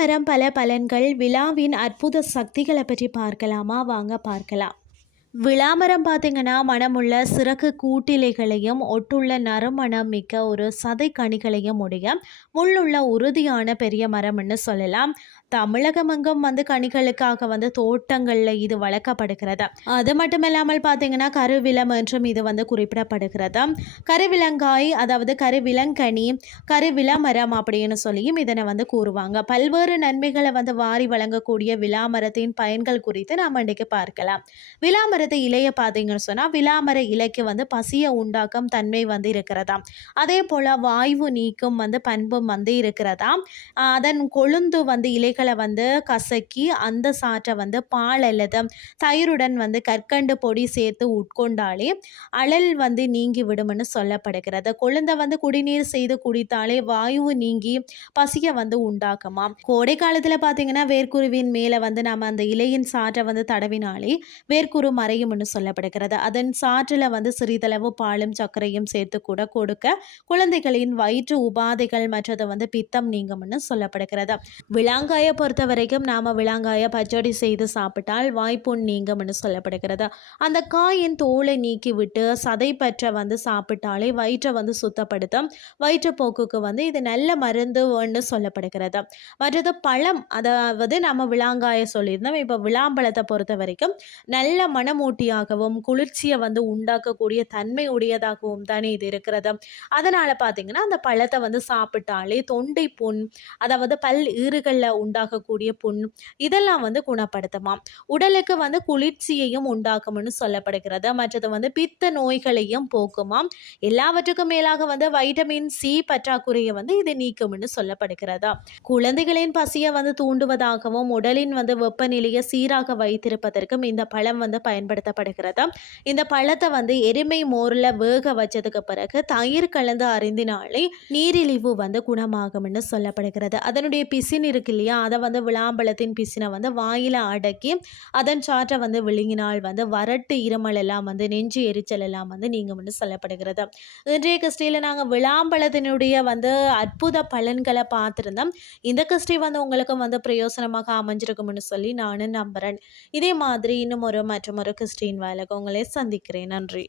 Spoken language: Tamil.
மரம் பல பலன்கள் விழாவின் அற்புத சக்திகளை பற்றி பார்க்கலாமா? வாங்க பார்க்கலாம். விளாமரம் பார்த்தீங்கன்னா மனமுள்ள சிறகு கூட்டிலைகளையும் ஒட்டுள்ள நறுமணம் மிக்க ஒரு சதை கனிகளையும் உடைய முள்ளுள்ள உறுதியான பெரிய மரம்னு சொல்லலாம். தமிழகமெங்கும் வந்து கனிகளுக்காக வந்து தோட்டங்களில் இது வளர்க்கப்படுகிறது. அது மட்டும் இல்லாமல் பார்த்தீங்கன்னா கருவிலம் என்றும் இது வந்து குறிப்பிடப்படுகிறது. கருவிலங்காய் அதாவது கருவிலங்கனி கருவிளமரம் அப்படின்னு சொல்லியும் இதனை வந்து கூறுவாங்க. பல்வேறு நன்மைகளை வந்து வாரி வழங்கக்கூடிய விளாமரத்தின் பயன்கள் குறித்து நாம் இன்றைக்கு பார்க்கலாம். விலாமரது இலையை பார்த்தீங்கன்னு சொன்னால் விளாமர இலைக்கு வந்து பசியை உண்டாக்கும் தன்மை வந்து இருக்கிறதாம் அதே போல் வாய்வு நீக்கும் வந்து பண்பும் வந்து இருக்கிறதாம் அதன் கொழுந்து வந்து இலைகளை வந்து கசக்கி அந்த சாற்றை வந்து பால் அல்லது தயிருடன் வந்து கற்கண்டு பொடி சேர்த்து உட்கொண்டாலே அழல் வந்து நீங்கி விடும்னு சொல்லப்படுகிறது. கொழுந்தை வந்து குடிநீர் செய்து குடித்தாலே வாயு நீங்கி பசியை வந்து உண்டாக்குமாம் கோடை காலத்தில் பார்த்தீங்கன்னா வேர்க்குருவின் மேலே வந்து நம்ம அந்த இலையின் சாற்றை வந்து தடவினாலே வேர்க்குரு கரையும்னு சொல்லப்படுகிறது. அதன் சாற்றில் வந்து சிறிதளவு பாலும் சர்க்கரையும் சேர்த்து கூட கொடுக்க குழந்தைகளின் வயிற்று உபாதைகள் மற்றது வந்து பித்தம் நீங்கும்னு சொல்லப்படுகிறது. விளாங்காயை பொறுத்த வரைக்கும் நாம் விளாங்காயை பச்சடி செய்து சாப்பிட்டால் வாய்ப்புண் நீங்கும்னு சொல்லப்படுகிறது. அந்த காயின் தோலை நீக்கிவிட்டு சதை பற்ற வந்து சாப்பிட்டாலே வயிற்றை வந்து சுத்தப்படுத்தும். வயிற்றுப்போக்குக்கு வந்து இது நல்ல மருந்துன்னு சொல்லப்படுகிறது. மற்றது பழம் அதாவது நம்ம விளாங்காயை சொல்லியிருந்தோம். இப்போ விளாம்பழத்தை பொறுத்த வரைக்கும் நல்ல மனம் மனமூட்டியாகவும் குளிர்ச்சியை வந்து உண்டாக்கக்கூடிய தன்மை உடையதாகவும் தானே இது இருக்கிறது. அதனால் பார்த்தீங்கன்னா அந்த பழத்தை வந்து சாப்பிட்டாலே தொண்டை புண் அதாவது பல் ஈறுகளில் உண்டாகக்கூடிய புண் இதெல்லாம் வந்து குணப்படுத்துமாம். உடலுக்கு வந்து குளிர்ச்சியையும் உண்டாக்கும்னு சொல்லப்படுகிறது. மற்றது வந்து பித்த நோய்களையும் போக்குமாம். எல்லாவற்றுக்கும் மேலாக வந்து வைட்டமின் சி பற்றாக்குறையை வந்து இது நீக்கும்னு சொல்லப்படுகிறது. குழந்தைகளின் பசியை வந்து தூண்டுவதாகவும் உடலின் வந்து வெப்பநிலையை சீராக வைத்திருப்பதற்கும் இந்த பழம் வந்து பயன்படுத்தப்படுகிறது இந்த பழத்தை வந்து எருமை மோரில் வேக வச்சதுக்கு பிறகு தயிர் கலந்து அறிந்தினாலே நீரிழிவு வந்து குணமாகும்னு சொல்லப்படுகிறது. அதனுடைய பிசின் இருக்கு இல்லையா? அதை வந்து விளாம்பழத்தின் பிசினை வந்து வாயில் அடக்கி அதன் சாற்றை வந்து விழுங்கினால் வந்து வறட்டு இருமல் எல்லாம் வந்து நெஞ்சு எரிச்சல் எல்லாம் வந்து நீங்கள் சொல்லப்படுகிறது. இன்றைய கிறிஸ்டியில் நாங்கள் விளாம்பழத்தினுடைய வந்து அற்புத பலன்களை பார்த்துருந்தோம். இந்த கிறிஸ்டி வந்து உங்களுக்கும் வந்து பிரயோசனமாக அமைஞ்சிருக்கும்னு சொல்லி நானும் நம்புகிறேன் இதே மாதிரி இன்னும் ஒரு மற்றும் ஒரு கிறிஸ்டின் வேலைக்கு உங்களை சந்திக்கிறேன். நன்றி.